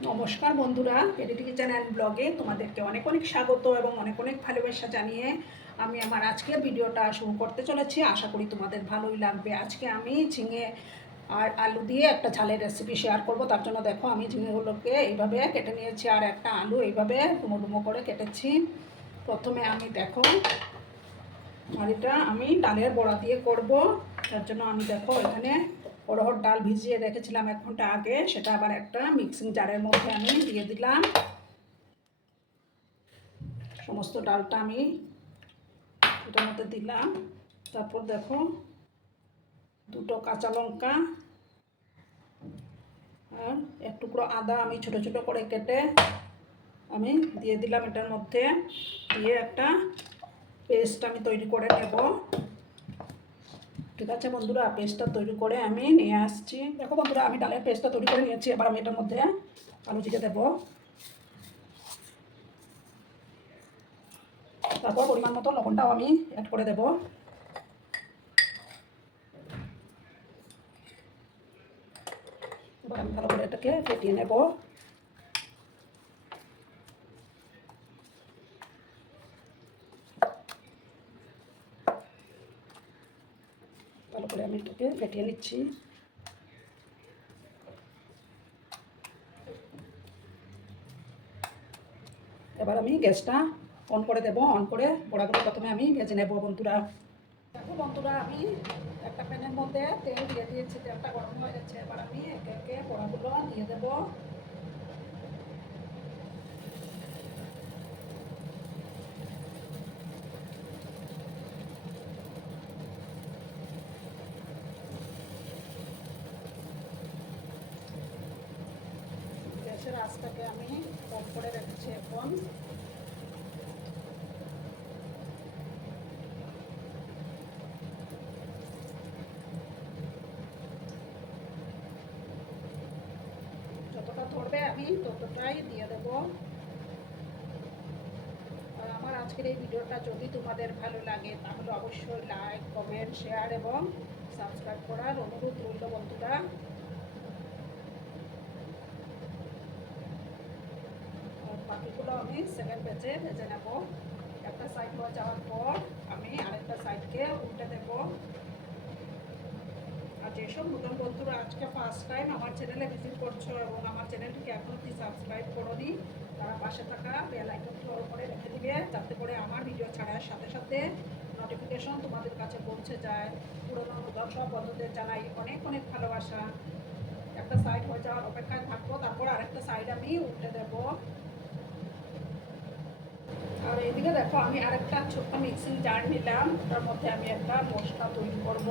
নমস্কার বন্ধুরা, editing channel ব্লগে তোমাদেরকে অনেক অনেক স্বাগত এবং অনেক অনেক ভালোবাসা জানিয়ে আমি আমার আজকের ভিডিওটা শুরু করতে চলেছি। আশা করি তোমাদের ভালোই লাগবে। আজকে আমি ঝিঙে আর আলু দিয়ে একটা ঝালের রেসিপি শেয়ার করব। তার জন্য দেখো আমি ঝিঙেগুলোকে এইভাবে কেটে নিয়েছি আর একটা আলু এইভাবে ডুমো ডুমো করে কেটেছি। প্রথমে আমি দেখো আর এটা আমি ডালের বড়া দিয়ে করব। তার জন্য আমি দেখো এখানে অড়হর ডাল ভিজিয়ে রেখেছিলাম 1 ঘন্টা আগে, সেটা আবার একটা মিক্সিং জারের মধ্যে আমি দিয়ে দিলাম। সমস্ত ডালটা আমি এটার মধ্যে দিলাম। তারপর দেখো 2টো কাঁচা লঙ্কা আর 1 টুকরো আদা আমি ছোট ছোট করে কেটে আমি দিয়ে দিলাম এটার মধ্যে। দিয়ে একটা পেস্ট আমি তৈরি করে নেব। ঠিক আছে বন্ধুরা, পেস্টটা তৈরি করে আমি নিয়ে আসছি। দেখো বন্ধুরা, আমি ডালের পেস্টটা তৈরি করে নিয়েছি। এবার আমি এটার মধ্যে আলু জিরে দেবো। তারপর পরিমাণ মতো লবণটাও আমি অ্যাড করে দেবো। এবার আমি ভালো করে এটাকে ফেটিয়ে নেব। ভালো করে আমি এটাকে ফেটিয়ে নিচ্ছি। এবার আমি গ্যাসটা অন করে দেবো। অন করে বড়াগুলো প্রথমে আমি ভেজে নেব বন্ধুরা। দেখো বন্ধুরা, আমি একটা প্যানের মধ্যে তেল দিয়ে দিয়েছি। তেলটা গরম হয়ে যাচ্ছে। এবার আমি একে একে বড়াগুলো দিয়ে দেবো। গ্যাসের আঁচটাকে আমি কম করে রেখেছি এখন। যতটা ধরবে আমি ততটাই দিয়ে দেবো। আর আমার আজকের এই ভিডিওটা যদি তোমাদের ভালো লাগে তাহলে অবশ্যই লাইক, কমেন্ট, শেয়ার এবং সাবস্ক্রাইব করার অনুরোধ রইল বন্ধুরা। আর বাকিগুলো আমি সেকেন্ড ব্যাচে ভেজে নেব। একটা সাইড হয়ে যাওয়ার পর আমি আরেকটা সাইডকে উল্টে দেব। আর যেসব নতুন বন্ধুরা আজকে ফার্স্ট টাইম আমার চ্যানেলে ভিজিট করছো এবং আমার চ্যানেলটিকে এখনও কি সাবস্ক্রাইব করোনি, তারা পাশে থাকা বেল আইকনটি অল করে রেখে দিবে, যাতে করে আমার ভিডিও ছাড়ার সাথে সাথে নোটিফিকেশন তোমাদের কাছে পৌঁছে যায়। পুরোনো নতুন সব বন্ধুদের জানাই অনেক অনেক ভালোবাসা। একটা সাইড হয়ে যাওয়ার অপেক্ষায় থাকবো, তারপর আরেকটা সাইড আমি উল্টে দেবো। আর এইদিকে দেখো আমি আরেকটা ছোট্ট মিক্সিং জার নিলাম। তার মধ্যে আমি একটা মশলা তৈরি করব।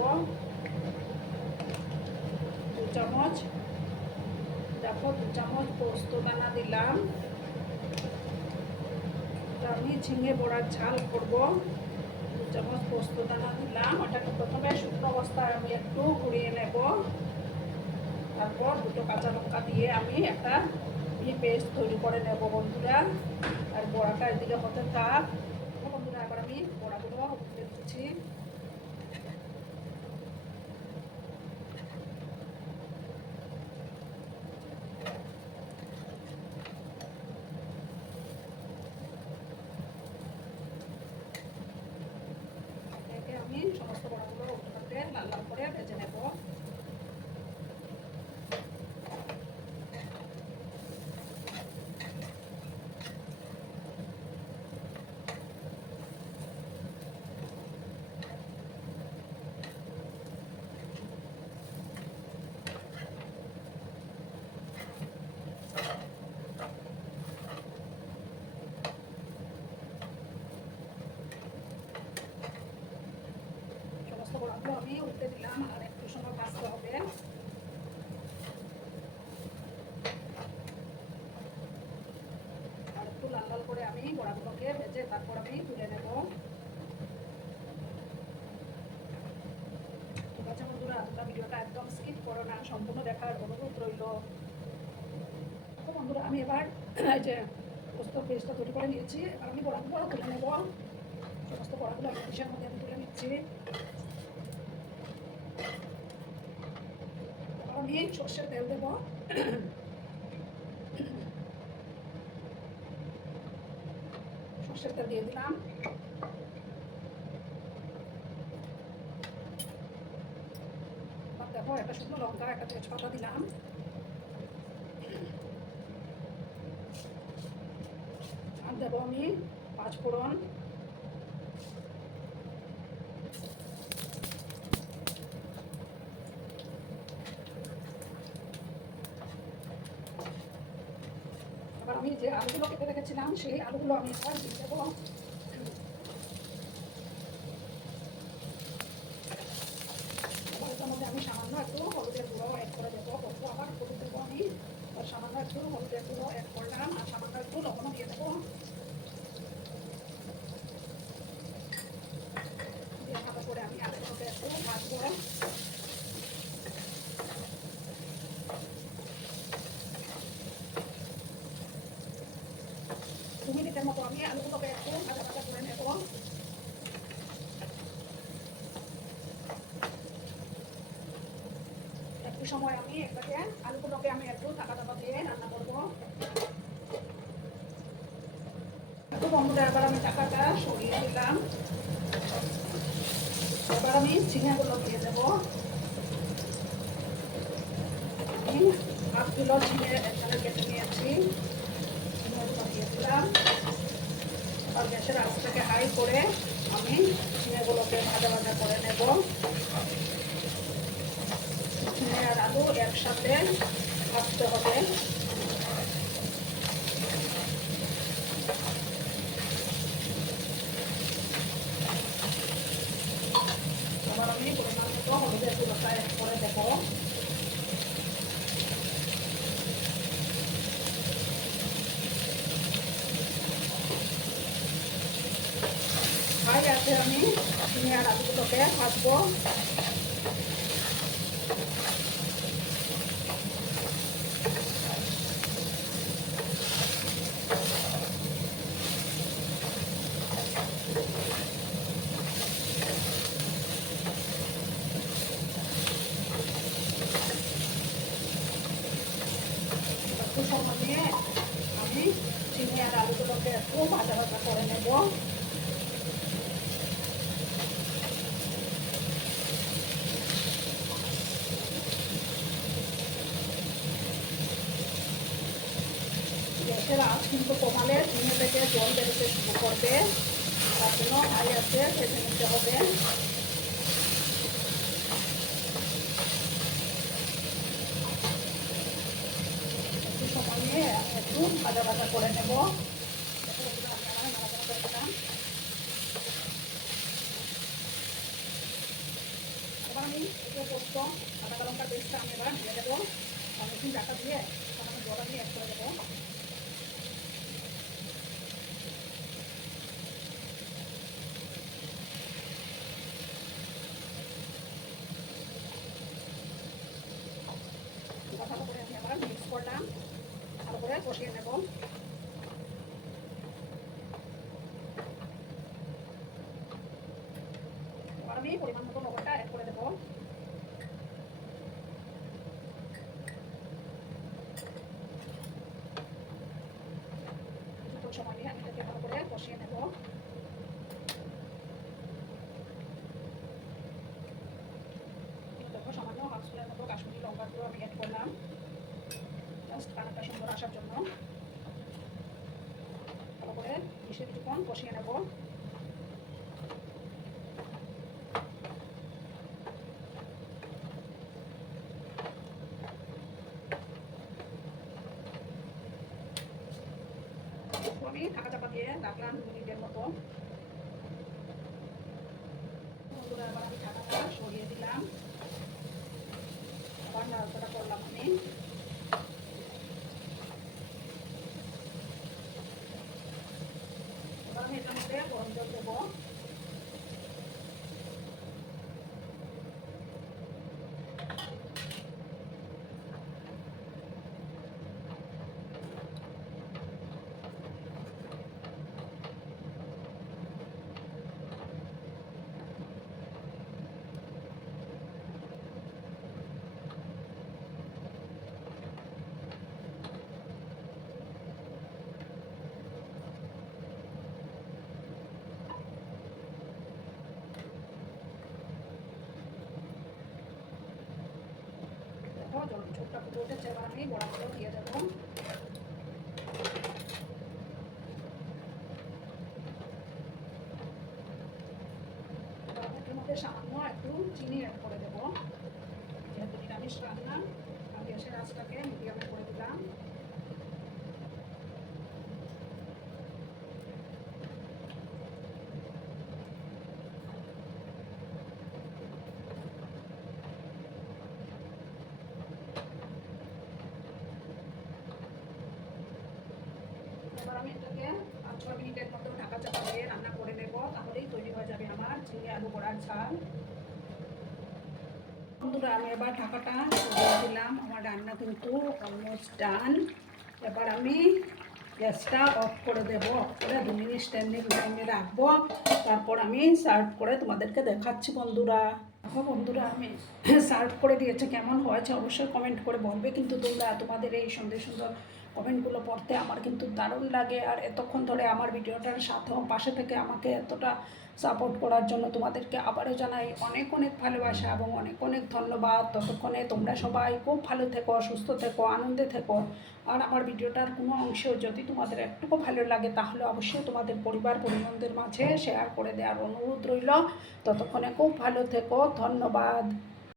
2 চামচ দেখো 2 চামচ পোস্ত দানা দিলাম। আমি ঝিঙে বড়ার ঝাল করব। 2 চামচ পোস্ত দানা দিলাম। ওটাকে প্রথমে শুকনো অবস্থায় আমি একটু ঘুরিয়ে নেব। তারপর 2টো কাঁচা লঙ্কা দিয়ে আমি একটা পেস্ট তৈরি করে নেব বন্ধুরা। আর বড়াটা এদিকে হতে থাক বন্ধুরা। এবার আমি বড়াগুলো উঠে দিচ্ছি। আমি সমস্ত বড়াগুলো উল্টে লাল লাল করে ভেজে নেব। সমস্ত বড়াগুলো আমি উল্টে দিলাম আর একটু সময় ভাজতে হবে। আর একটু লাল লাল করে আমি বড়াগুলোকে ভেজে তারপর আমি তুলে নেব। ঠিক আছে বন্ধুরা, তোমরা ভিডিওটা একদম স্কিপ করো না, সম্পূর্ণ দেখার অনুরোধ রইল। তো বন্ধুরা, আমি এবার এই যে পোস্ত পেস্টটা তৈরি করে নিয়েছি। এবার আমি বড়াগুলো তুলে নেব। সমস্ত বড়াগুলো আমি ডিশের মধ্যে আমি তুলে নিচ্ছি। এবার আমি সর্ষের তেল দেবো। সর্ষের তেল দিয়ে দিলাম। দেখো একটা শুকনো লঙ্কা, একটা তেজপাতা দিলাম। আর দেবো আমি 5 ফোড়ন। এবার আমি যে আলুগুলো কেটে রেখেছিলাম সেই আলুগুলো আমি এবার দিয়ে দেবো। এটার মধ্যে আমি সামান্য একটু হলুদের গুঁড়ো অ্যাড করে দেবো। আবার হলুদ দেবো আমি, সামান্য একটু হলুদের গুঁড়ো অ্যাড করলাম আর সামান্য একটু লবণও দিয়ে দেবো। দিয়ে ভালো করে আমি আলুগুলোকে একটু ভাজবো। 2 মিনিটের মতো আমি আলুগুলোকে একটু ভাজা ভাজা করে নেব। একটু সময় আমি এটাকে আলুগুলোকে আমি একটু ঢাকা দিয়ে রান্না করবো। একটু বন্ধুরা এবার আমি ঢাকাটা সরিয়ে দিলাম। এবার আমি ঝিঙেগুলো দিয়ে দেবো। আমি 1/2 কিলো ঝিঙে এখানে কেটে নিয়েছি, ঝিঙেগুলো দিয়ে দিলাম। আর গ্যাসের আঁচটাকে হাই করে আমি ঝিঙেগুলোকে ভাজা ভাজা করে নেব। ঝিঙে আর আলু একসাথে ভাজতে হবে। আবার আমি পরিমাণ মতো হলুদের গুঁড়োটা অ্যাড করে দেবো। হাই আছে আমি ঝিঙে আর আলুগুলোকে ভাজবো। একটু সময় নিয়ে আমি ঝিঙে আর আলুগুলোকে একটু ভাজা ভাজা করে নেব। গ্যাসের আঁচ কিন্তু কমালে ঝিঙে থেকে জল বেরোতে শুরু করবে, তার জন্য হাই আছে ভেজে নিতে হবে। একটু সময় নিয়ে একটু ভাজা ভাজা করে নেব। এবার আমি পোস্ত আদা লঙ্কার পেস্টটা আমি এবার দিয়ে দেবো। মেশিন ডাটা দিয়ে সামান্য জল আমি অ্যাড করে দেবো। ভালো করে আমি আবার মিক্স করলাম, ভালো করে কষিয়ে নেব। এবার আমি পরিমাণ মতো লবণটা অ্যাড করে দেবো। কিছুক্ষণ সময় নিয়ে আমি এটাকে ভালো করে কষিয়ে নেব। দেখো সামান্য হাফ স্পুনের মতো কাশ্মীরি লঙ্কার গুঁড়ো আমি অ্যাড করলাম, জাস্ট কালারটা সুন্দর আসার জন্য। ভালো করে মিশিয়ে কিছুক্ষণ কষিয়ে নেব। আমি ঢাকা চাপা দিয়ে রাখলাম 2 মিনিটের মতো। বন্ধুরা এবার আমি ঢাকাটা সরিয়ে দিলাম, আবার নাড়াচাড়া করলাম আমি। এবার আমি এটার মধ্যে গরম জল দেবো। ফুটে উঠেছে, এবার আমি বড়াগুলো দিয়ে দেবো। এর মধ্যে সামান্য একটু চিনি অ্যাড করে দেবো, যেহেতু নিরামিষ রান্না। আমি গ্যাসের আঁচটাকে মিডিয়ামে করে দিলাম। এবার আমি এটাকে 5-6 মিনিটের মতো ঢাকা চাপা দিয়ে রান্না করে নেব, তাহলেই তৈরি হয়ে যাবে আমার ঝিঙে আলু বড়ার ঝাল। বন্ধুরা, আমি এবার ঢাকাটা দিয়ে দিলাম। আমার রান্না কিন্তু অলমোস্ট ডান। এবার আমি গ্যাসটা অফ করে দেবো, অফ করে 2 মিনিট স্ট্যান্ডিং টাইমে রাখবো। তারপর আমি সার্ভ করে তোমাদেরকে দেখাচ্ছি বন্ধুরা। দেখো বন্ধুরা, আমি সার্ভ করে দিয়েছে, কেমন হয়েছে অবশ্যই কমেন্ট করে বলবে কিন্তু তোমরা। তোমাদের এই সুন্দর সুন্দর কমেন্টগুলো পড়তে আমার কিন্তু দারুণ লাগে। আর এতক্ষণ ধরে আমার ভিডিওটার সাথেও পাশে থেকে আমাকে এতটা সাপোর্ট করার জন্য তোমাদেরকে আবারও জানাই অনেক অনেক ভালোবাসা এবং অনেক অনেক ধন্যবাদ। ততক্ষণে তোমরা সবাই খুব ভালো থেকো, সুস্থ থেকো, আনন্দে থেকো। আর আমার ভিডিওটার কোনো অংশ যদি তোমাদের একটুকু ভালো লাগে তাহলে অবশ্যই তোমাদের পরিবার পরিজনদের মাঝে শেয়ার করে দেওয়ার অনুরোধ রইল। ততক্ষণে খুব ভালো থেকো, ধন্যবাদ।